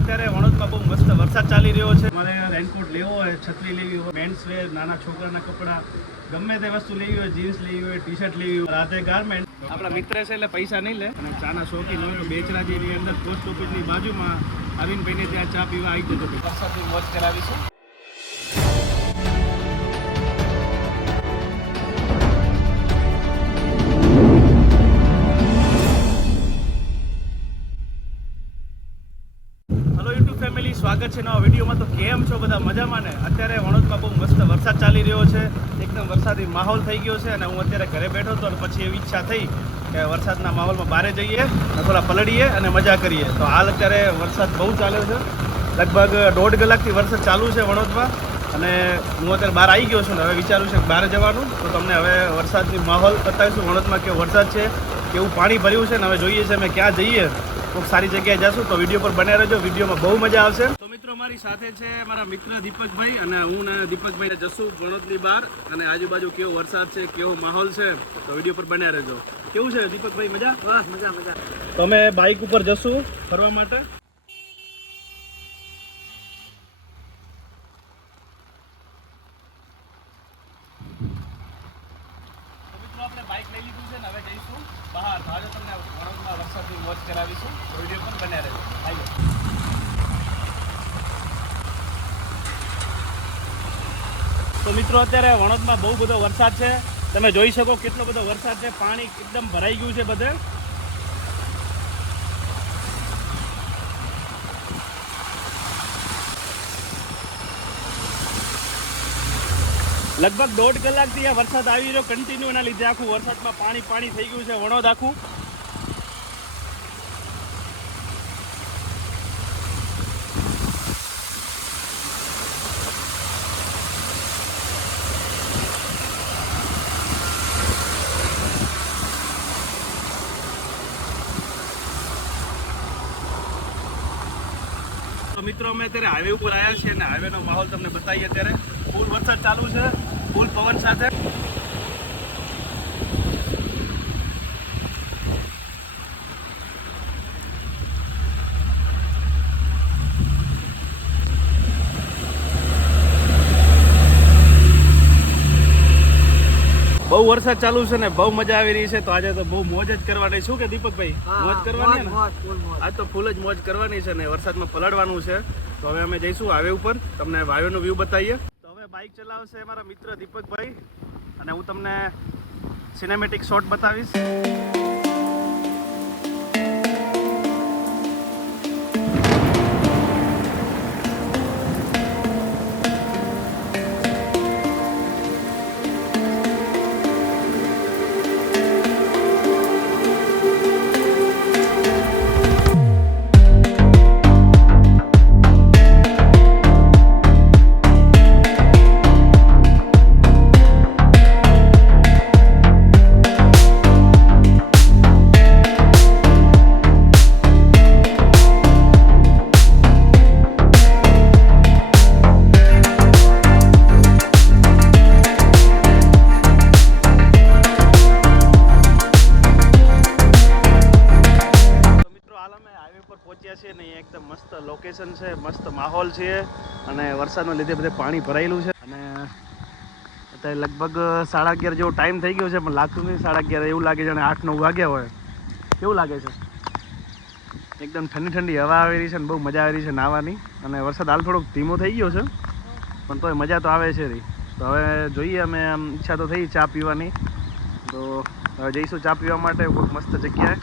અત્યારે વણોદમાં બહુ મસ્ત વરસાદ ચાલી રહ્યો છે. મારે રેનકોટ લેવો હોય, છત્રી લેવી હોય મેન્સ વેર નાના છોકરાના કપડાં, ગમે તે વસ્તુ લેવી હોય જીન્સ લેવી હોય ટી શર્ટ લેવી હોય રાધે ગાર્મેન્ટ આપણા મિત્ર છે એટલે પૈસા નહીં લે. અને ચાના શોખીન હોય તો બેચરાજીની અંદર પોસ્ટ ઓફિસની બાજુમાં અરવિંદભાઈને ત્યાં ચા પીવા આવી જજો વરસાદની મોજ કરાવીશું. સ્વાગત છે નવા વિડીયોમાં. તો કેમ છો બધા મજામાં ને? અત્યારે વણોદમાં બહુ મસ્ત વરસાદ ચાલી રહ્યો છે. એકદમ વરસાદી માહોલ થઈ ગયો છે અને હું અત્યારે ઘરે બેઠો હતો અને પછી એવી ઈચ્છા થઈ કે વરસાદના માહોલમાં બહાર જઈએ અને થોડા પલળીએ અને મજા કરીએ. તો હાલ અત્યારે વરસાદ બહુ ચાલે છે. લગભગ દોઢ કલાકથી વરસાદ ચાલુ છે વણોદમાં અને હું અત્યારે બહાર આવી ગયો છું ને હવે વિચારું છે બહાર જવાનું. તો તમને હવે વરસાદની માહોલ બતાવીશું વણોદમાં કેવો વરસાદ છે, કેવું પાણી ભર્યું છે ને હવે જોઈએ છે અમે ક્યાં જઈએ. ખૂબ સારી જગ્યાએ જશું. તો વીડિયો પર બને રહેજો. વિડીયોમાં બહુ મજા આવશે. તો મિત્રો મારી સાથે છે મારા મિત્ર દીપકભાઈ અને હું ને દીપકભાઈ જશું વણોદની બહાર અને આજુબાજુ કેવો વરસાદ છે કેવો માહોલ છે તો વીડિયો પર બન્યા રહેજો. કેવું છે દીપકભાઈ મજા? વાહ મજા મજા. તમે બાઇક ઉપર જશું ફરવા માટે? આપણે બાઇક લઈ લીધું છે ને હવે જઈશું બહાર. તો આજે તમને વડોદરા વરસાદની મોજ કરાવીશું. તો વીડિયો પણ બન્યા રહેજો. આવી તો મિત્રો, અત્યારે વણોદમાં બહુ બધો વરસાદ છે. તમે જોઈ શકો કેટલો બધો વરસાદ છે. પાણી એકદમ ભરાઈ ગયું છે બધે. લગભગ દોઢ કલાકથી આ વરસાદ આવી રહ્યો. કન્ટિન્યુ એના લીધે આખું વરસાદમાં પાણી પાણી થઈ ગયું છે. વણોદ આખું મિત્રો, અમે અત્યારે હાઈવે ઉપર આવ્યા છીએ અને હાઈવેનો માહોલ તમને બતાવીએ અત્યારે. ફૂલ વરસાદ ચાલુ છે. ફૂલ પવન સાથે. બહુ વરસાદ ચાલુ છે ને બહુ મજા આવી રહી છે તો આજે તો બહુ મોજ જ કરવાની. શું કે દીપકભાઈ? મોજ કરવાની ને? આજ તો ફૂલ જ મોજ કરવાની છે ને વરસાદમાં પલળવાનું છે. તો હવે અમે જઈશું હાઈવે ઉપર. તમને હાઈવેનો વ્યૂ બતાવીએ. તો હવે બાઇક ચલાવશે મારા મિત્ર દીપકભાઈ. અને હું તમને સિનેમેટિક શોટ બતાવીશ. લોકેશન છે, મસ્ત માહોલ છે અને વરસાદના લીધે બધે પાણી ભરાયેલું છે. અને અત્યારે લગભગ સાડા અગિયાર જેવો ટાઈમ થઈ ગયો છે, પણ લાગતું નહીં સાડા અગિયાર. એવું લાગે છે અને આઠ, નવ વાગ્યા હોય. કેવું લાગે છે? એકદમ ઠંડી ઠંડી હવા આવી રહી છે અને બહુ મજા આવી રહી છે નાહવાની. અને વરસાદ હાલ થોડોક ધીમો થઈ ગયો છે, પણ તોય મજા તો આવે છે રહી. તો હવે જોઈએ, અમે આમ ઈચ્છા તો થઈ ચા પીવાની. તો હવે જઈશું ચા પીવા માટે, કોઈક મસ્ત જગ્યાએ.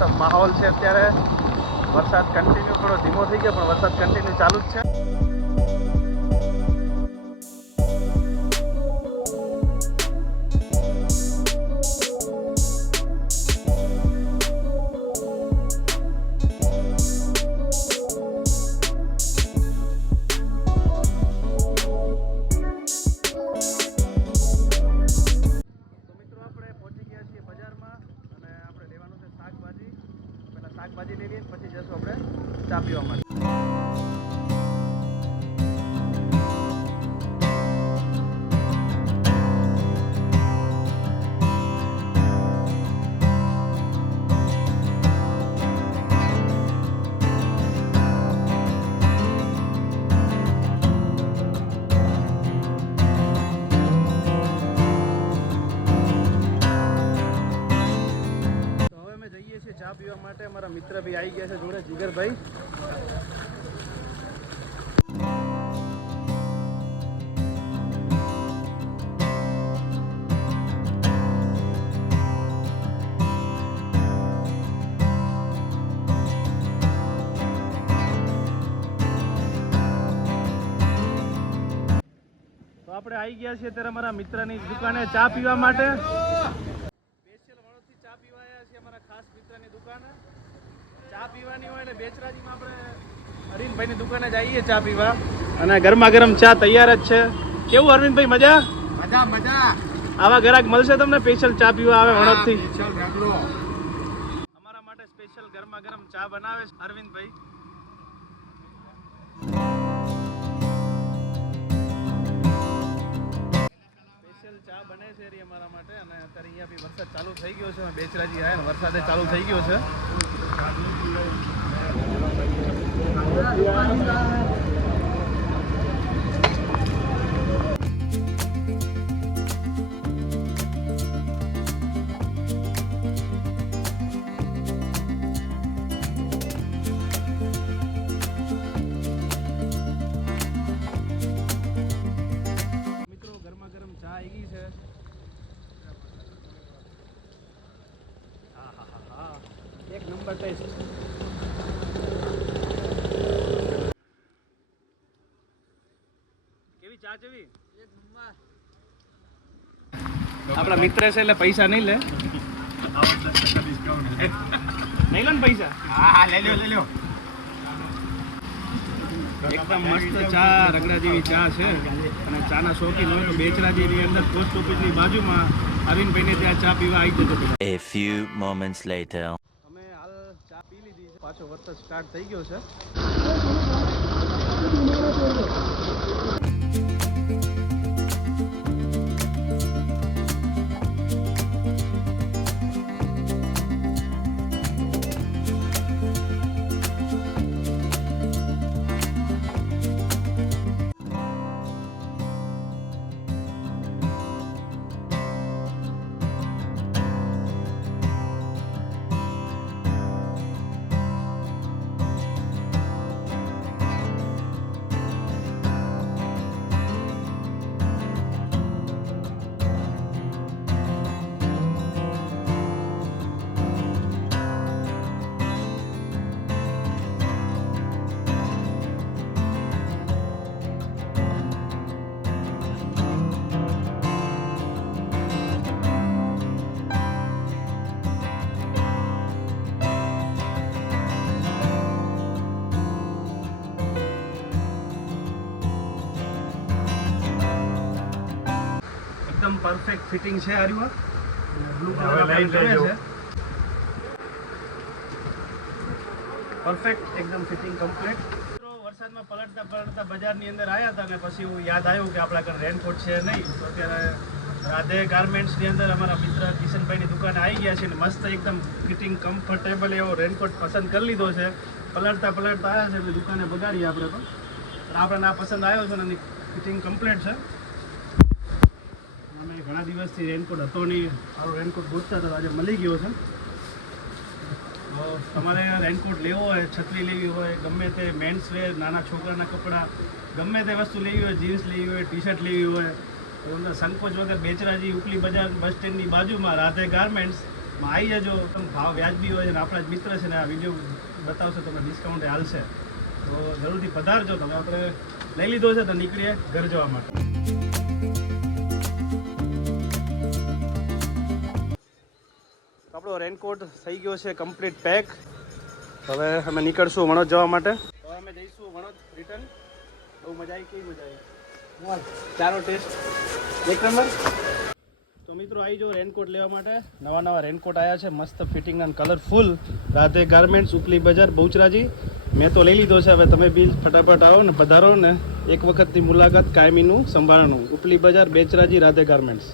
મસ્ત માહોલ છે અત્યારે. વરસાદ કન્ટિન્યુ થોડો ધીમો થઈ ગયો, પણ વરસાદ કન્ટિન્યુ ચાલુ જ છે. ಮಾಡ್ತೀವಿ માટે અમારા મિત્ર ભાઈ આવી ગયા છે જોડે, જીગરભાઈ. આપણે આવી ગયા છીએ ત્યારે અમારા મિત્રની દુકાને ચા પીવા માટે સ્પેશિયલ વડોદથી ચા પીવા આવ્યા છીએ અમારા મિત્રની દુકાને. ચા પીવાની હોય એટલે બેચરાજીમાં આપણે અરવિંદભાઈની દુકાને જ આવીએ ચા પીવા. અને ગરમા ગરમ ચા તૈયાર જ છે. કેવું અરવિંદભાઈ મજા? મજા મજા. આવા ગ્રાહક મળશે તમને? સ્પેશિયલ ચા પીવા આવે વડોદથી અમારા માટે સ્પેશિયલ ગરમા ગરમ ચા બનાવે છે. અરવિંદભાઈ. ચા બને છે એ અમારા માટે અને અત્યારે અહીંયા બી વરસાદ ચાલુ થઈ ગયો છે બેચરાજી આવ્યા વરસાદે ચાલુ થઈ ગયો છે. નંબર કેવી ચા જેવી આપણા મિત્ર છે એટલે પૈસા નહીં લે. નહીં લે ને પૈસા? હા લઈ લ્યો લઈ લ્યો એકદમ મસ્ત ચા, રગડા જેવી ચા છે. અને ચાના શોખીન હોય તો જેવી અંદર પોસ્ટ ઓફિસની બાજુમાં અરવિંદભાઈને ત્યાં ચા પીવા આવી જતો A few moments later. અમે હાલ ચા પી લીધી છે પાછો વરસાદ સ્ટાર્ટ થઈ ગયો છે. પરફેક્ટ ફિટિંગ છે આર્યુઆ બ્લુ લઈ લેજો. પરફેક્ટ એકદમ ફિટિંગ કમ્પ્લીટ વરસાદમાં પલટતા પલટતા બજારની અંદર આવ્યા હતા અને પછી હું યાદ આવ્યું કે આપણા ઘર રેનકોટ છે નહીં. તો અત્યારે રાધે ગાર્મેન્ટ્સની અંદર અમારા મિત્ર કિશનભાઈની દુકાને આવી ગયા છે ને મસ્ત એકદમ ફિટિંગ કમ્ફર્ટેબલ એવો રેનકોટ પસંદ કરી લીધો છે. પલટતા પલટતા આવ્યા છે એટલે દુકાને બગાડીએ આપણે તો. પણ આપણને આ પસંદ આવ્યો છે ને ફિટિંગ કમ્પ્લીટ છે. ઘણા દિવસથી રેનકોટ હતો નહીં. મારો રેનકોટ ગોતતા હતા, આજે મળી ગયો છે. તમારે રેનકોટ લેવો હોય, છત્રી લેવી હોય, ગમે તે મેન્સ વેર નાના છોકરાના કપડાં, ગમે તે વસ્તુ લેવી હોય જીન્સ લેવી હોય ટી શર્ટ લેવી હોય, તો અંદર સંકોચ વગર બેચરાજી ઉપલી બજાર બસ સ્ટેન્ડની બાજુમાં રાધે ગાર્મેન્ટ્સમાં આવી જજો. તમે ભાવ વ્યાજબી હોય અને આપણા જ મિત્ર છે ને આ વીડિયો બતાવશે, તમને ડિસ્કાઉન્ટ હાલશે તો જરૂરથી પધારજો તમે આપણે લઈ લીધો છે તો નીકળીએ ઘર જવા માટે. રેનકોટ થઈ ગયો છે કમ્પ્લીટ પેક હવે અમે નીકળશું વણોદ જવા માટે. હવે અમે જઈશું વણોદ રિટર્ન બહુ મજા આવી, કેવી મજા આવી? ચારો ટેસ્ટ એક નંબર. તો મિત્રો, આવી જાઓ રેનકોટ લેવા માટે. નવા નવા રેનકોટ આવ્યા છે, મસ્ત ફિટિંગ અને કલરફુલ રાધે ગાર્મેન્ટ્સ ઉપલી બજાર, બહુચરાજી. મેં તો લઈ લીધો છે, હવે તમે બી ફટાફટ આવો ને, પધારો ને. એક વખતની મુલાકાત કાયમીનું સંભાળવાનું ઉપલી બજાર, બેચરાજી, રાધે ગાર્મેન્ટ્સ